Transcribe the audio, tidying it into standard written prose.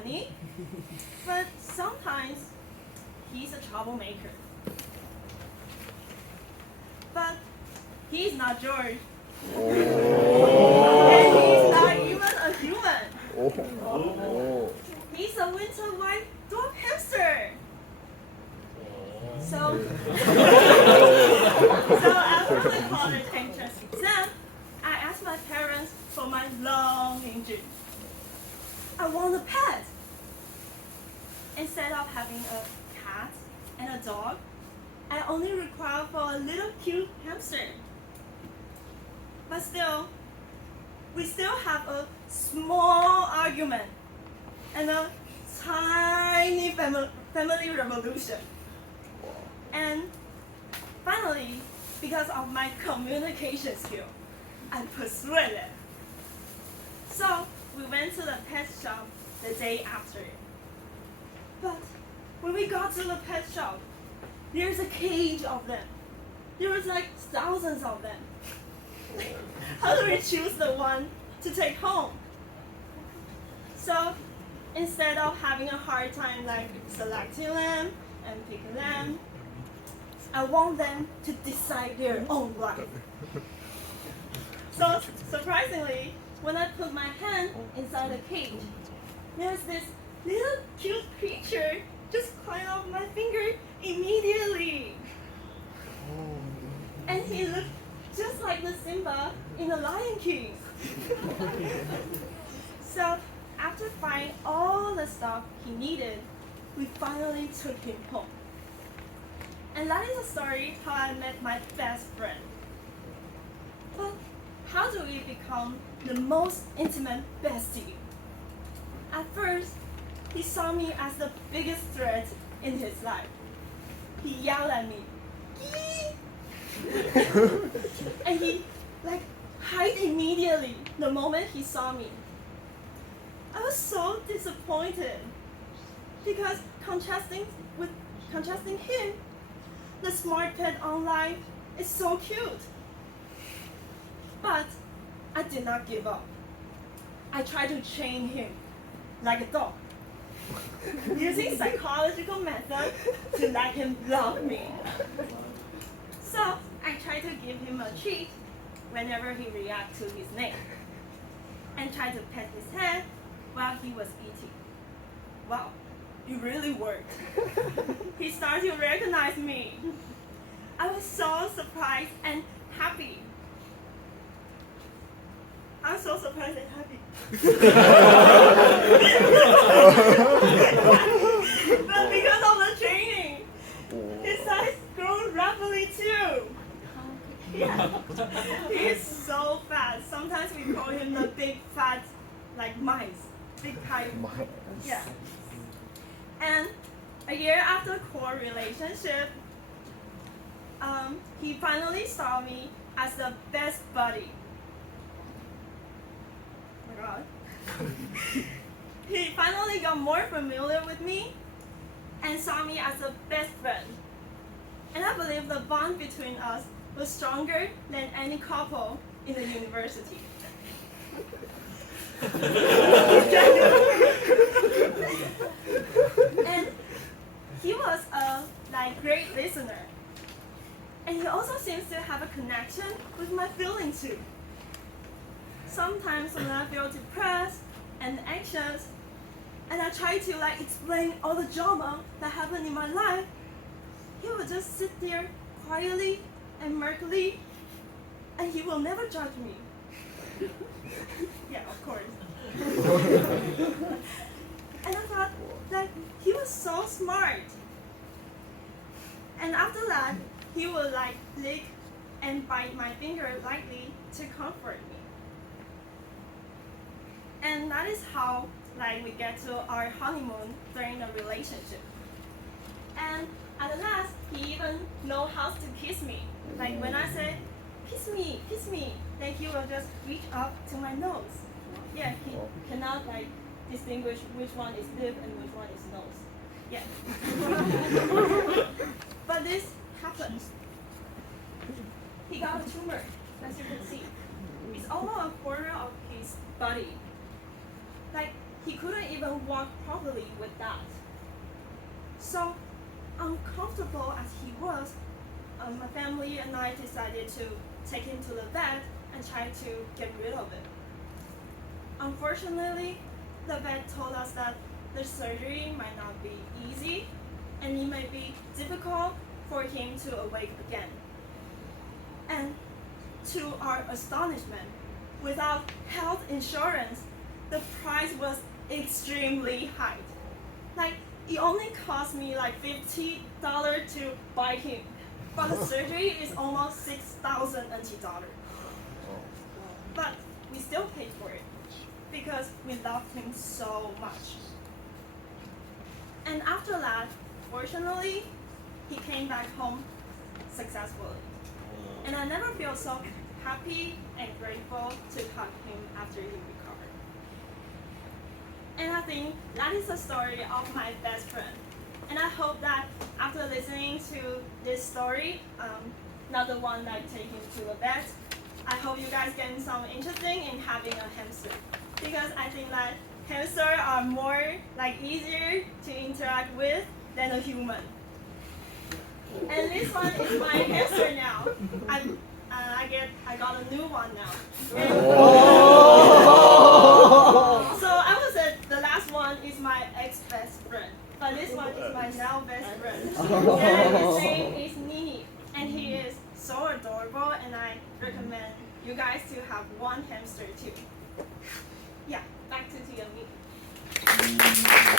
funny, but sometimes he's a troublemaker. But he's not George. And he's not even a human. He's a winter white dwarf hamster. So after my college entrance exam, I asked my parents for my longing dream. I want a pet. Instead of having a cat and a dog, I only require for a little cute hamster. But still, we still have a small argument and a tiny family revolution. And finally, because of my communication skill, I persuaded. So we went to the pet shop the day after it. But when we got to the pet shop, there's a cage of them. There was like thousands of them. How do we choose the one to take home? So instead of having a hard time like selecting them and picking them, I want them to decide their own life. So surprisingly, when I put my hand inside the cage, there's this little cute creature just climb off my finger immediately. And he looked just like the Simba in the Lion King. So after finding all the stuff he needed, we finally took him home. And that is the story how I met my best friend. But how do we become the most intimate bestie? At first, he saw me as the biggest threat in his life. He yelled at me, "Gee!" And he hid immediately the moment he saw me. I was so disappointed because contrasting him, the smart pet online is so cute. But I did not give up. I tried to train him like a dog, using psychological methods to let him love me. So I tried to give him a treat whenever he reacts to his name, and tried to pet his head while he was eating. Wow, it really worked. He started to recognize me. I was so surprised and happy. I'm so surprised and happy. But because of the training, his size grew rapidly too. Yeah. He is so fat. Sometimes we call him the big fat mice. Big tight. Yeah. And a year after core relationship, he finally saw me as the best buddy. Oh my God. He finally got more familiar with me and saw me as a best friend. And I believe the bond between us was stronger than any couple in the university. And he was a great listener. And he also seems to have a connection with my feelings too. Sometimes when I feel depressed and anxious, and I try to explain all the drama that happened in my life, he will just sit there quietly and murkily, and he will never judge me. Yeah, of course. And I thought that he was so smart. And after that, he would lick and bite my finger lightly to comfort me. And that is how we get to our honeymoon during the relationship. And at the last, he even knows how to kiss me. When I say, kiss me, then he will just reach up to my nose. Yeah, he cannot distinguish which one is lip and which one is nose. Yeah. But this happened. He got a tumor, as you can see. It's almost a quarter of his body. he couldn't even walk properly with that. So uncomfortable as he was, my family and I decided to take him to the vet and try to get rid of it. Unfortunately, the vet told us that the surgery might not be easy and it might be difficult for him to awake again. And to our astonishment, without health insurance, the price was extremely high. Like, it only cost me like $50 to buy him, but the surgery is almost 6,000 NT dollars. But we still paid for it because we loved him so much. And after that, fortunately, he came back home successfully. And I never feel so happy and grateful to hug him after he recovered. And I think that is the story of my best friend. And I hope that after listening to this story, not the one that take him to the vet, I hope you guys get some interesting in having a hamster. Because I think that hamsters are more easier to interact with than a human. And this one is my hamster now. I got a new one now. So I would say the last one is my ex-best friend, but this one is my now best friend. And his name is Nini, and he is so adorable, and I recommend you guys to have one hamster too. Yeah, back to you, Nini.